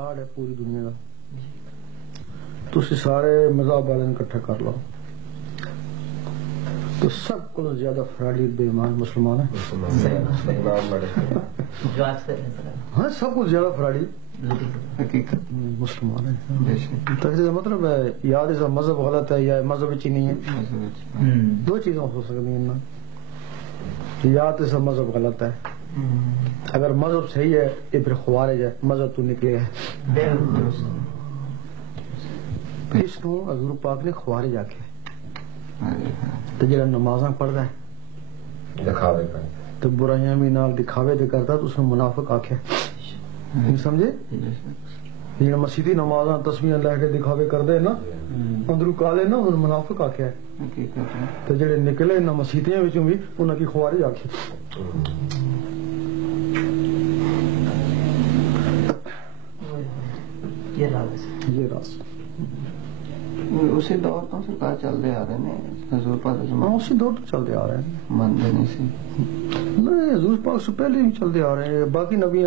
Record ہے پوری دنیا کا. تسی سارے مذہب والے اکٹھا کر لو تو سب کو زیادہ فراڈی بے ایمان مسلمان ہیں. ہاں سب کو زیادہ فراڈی حقیقت مسلمان ہیں. تو مطلب ہے یا اس مذہب غلط ہے یا مذہب ہی نہیں ہے. دو چیزیں ہو سکتی ہیں. یا تو اس مذہب غلط ہے, اگر مذہب صحیح ہے یہ پھر خوارج ہے, مذہب تو نکلے ہے. اس کو حضور پاک نے خوارج آکھے. تو جڑا نمازاں پڑھدا ہے دکھاوے تو برائیاں بھی نال دکھاوے تے کرتا تو اس کو منافق آکھے. نہیں سمجھے؟ جڑا مسیحی نمازاں تسبیحاں لے کے دکھاوے کردے نا اندروں کالے نا انہوں منافق آکھے. تو جڑے نکلے نہ مسیحیاں وچوں بھی انہاں کی خوارج آکھے. یہ راز اسی دور تو سرکار چلتے آ رہے ہیں. حضور پاک اسی دور تو چلتے آ رہے ہیں. مانتے نہیں سی نہیں, حضور پاک سے پہلے بھی چلتے آ رہے ہیں. باقی نبی